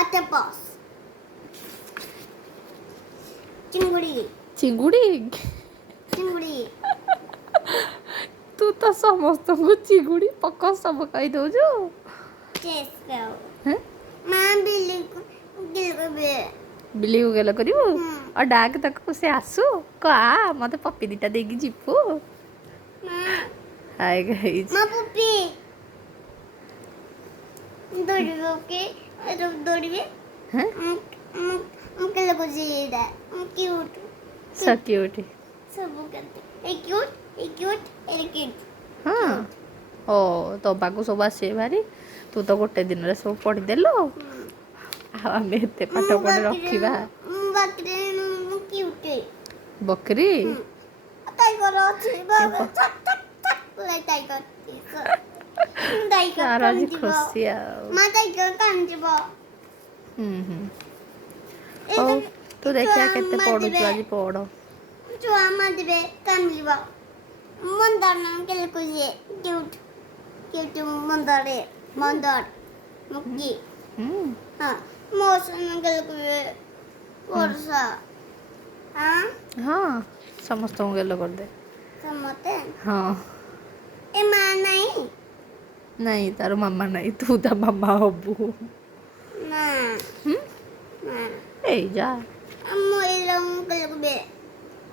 octopus चिंगुड़ी चिंगुड़ी चिंगुड़ी तू तो समस्त को चिंगुड़ी पक्का सब कही दौजु चेस करो हैं मां बिल्ली को गिल को बे बिल्ली को गेल करू और डाक तक से आसू को आ मते पप्पी दीटा देगी जीपू मां हाय गाइस मां पुप्पी दौड़िबो के दौड़िबे हैं मुके लगो जीदा क्यूट सो क्यूट सब करते ए क्यूट हाँ ओ तो बाकू सब आसे भारी तू तो गोटे दिन रे सब पढ़ी देलो आम एते पाठ पढ़े रखिबा बकरी क्यूट बकरी टाइगर अछि बाबा थक थक थक लै टाइगर टाइगर तारा जी खुशी आ मां टाइगर कान जीवो ओ तू देखिया केते पढ़ु तू आज पढ़ जो आमा देबे कान जीवो मंदर नाम के लिखुजे क्यूट क्यूट मंदर मुक्की हाँ मौसम के लिखुजे वर्षा हाँ हाँ समस्त को गेलो कर दे समते हाँ ए मां नहीं नहीं तार मामा नहीं तू ता मामा हबू ना ना ए जा अम्मो इलम के लिखुजे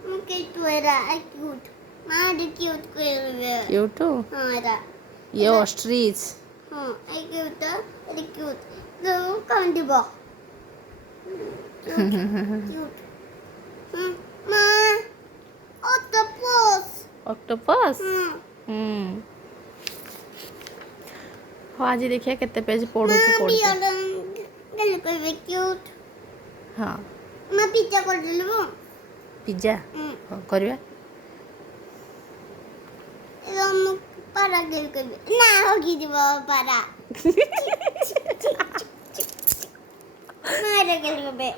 मुक्की तुएरा क्यूट मां दी क्यूट के लिखुजे क्यूट हाँ एरा ये ऑस्ट्रिच हाँ एक क्यूट एक क्यूट तो कान जीवो क्यूट मां octopus ऑक्टोपस हो आज देखिए केते पेज पढ़ु मां पढ़ भी अलम गल करबे क्यूट हाँ मां पिज्जा कर देलबो पिज्जा हाँ करबा एलम पारा गल करबे ना होगी दिबो पारा मारे गल करबे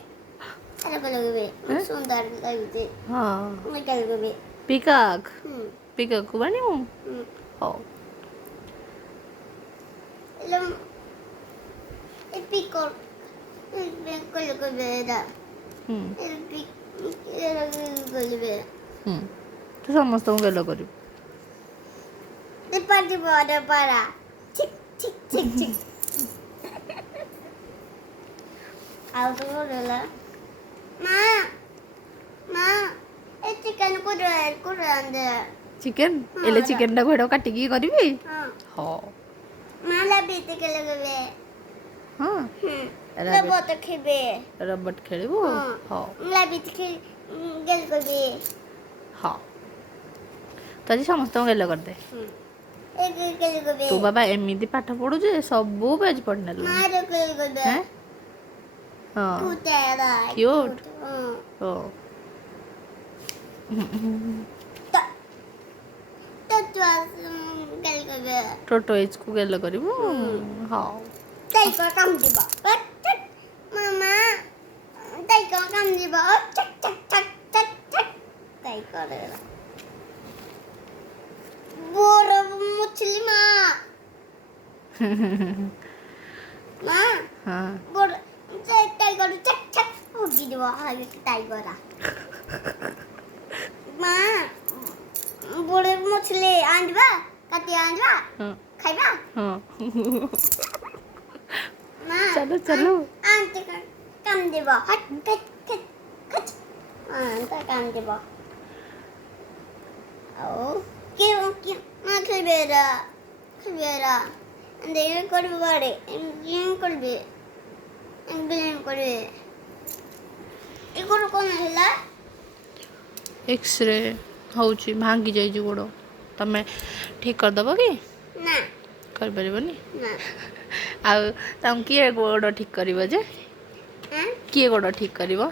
अरे गल करबे सुंदर लगते हाँ मैं गल करबे पिकॉक पिकॉक को बनी हूँ हो एलम एपिकॉल गल करबे दा एपिक गल करबे तू समस्त को गेलो करू ते पार्टी बॉर्डर पारा ठीक ठीक ठीक ठीक आओ तो बोलला मां ए चिकन को अंदर चिकन एले चिकन टा घोड़ा काटी की करबी हां हो मां लाबी ते के लगबे हाँ लबो तो खेबे रबट खेलबो हो लाबी ते गेल करबे हाँ तो आज समस्त को गेलो कर दे एक गेल करबे तू बाबा एमिति पाठ पढ़ु जे सबो पेज पढ़ने लो मां रे गेल करबे हैं हाँ तू तेरा क्यूट ओ तो गेल करबे टोटो एज को गेलो करिवो हाँ ताई को काम दिबा मामा ताई को काम दिबा चक चक चक चक चक ताई करेला बोरो मछली मां हाँ बोरो ताई को चक चक होगी दिबा हाय ताई कोरा मां बोरो मछली आंदबा काटी आंदबा हाँ खाइबा हाँ मां चलो चलो आंटी का काम दिबा हट कट कट कट ता काम दिबा ओ क्यों मां खेबेरा अंदे करबारे एम करबे एम करबे एकोर कोन हला एक्सरे होची भांगी जाई जो गोड़ तमे ठीक कर दबो कि ना कर परबनी ना आ तम किए गोड़ ठीक करिवो जे हां किए गोड़ ठीक करिवो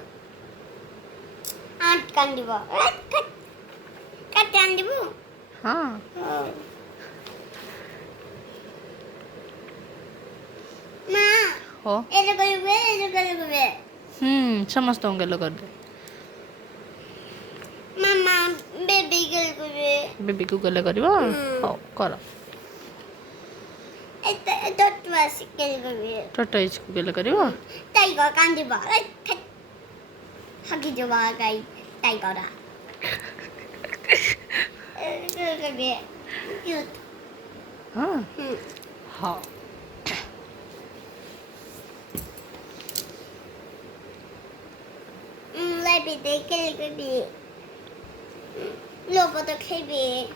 आंट कान दिबा कट कट आन दिबो हाँ मां हो एले करबे समस्त को गेलो कर दे मामा बेबी गेल करबे बेबी को गेलो करिवो हो कर एत 맛있게 먹어요. ଟଟଇଚ କୁକେଲ କରିବ 타이거 깐디바. 하기 좋아 가이 타이거라. 그게 cute. ହଁ 응. ହଉ 레비드 캘리그비. 로봇 캘비.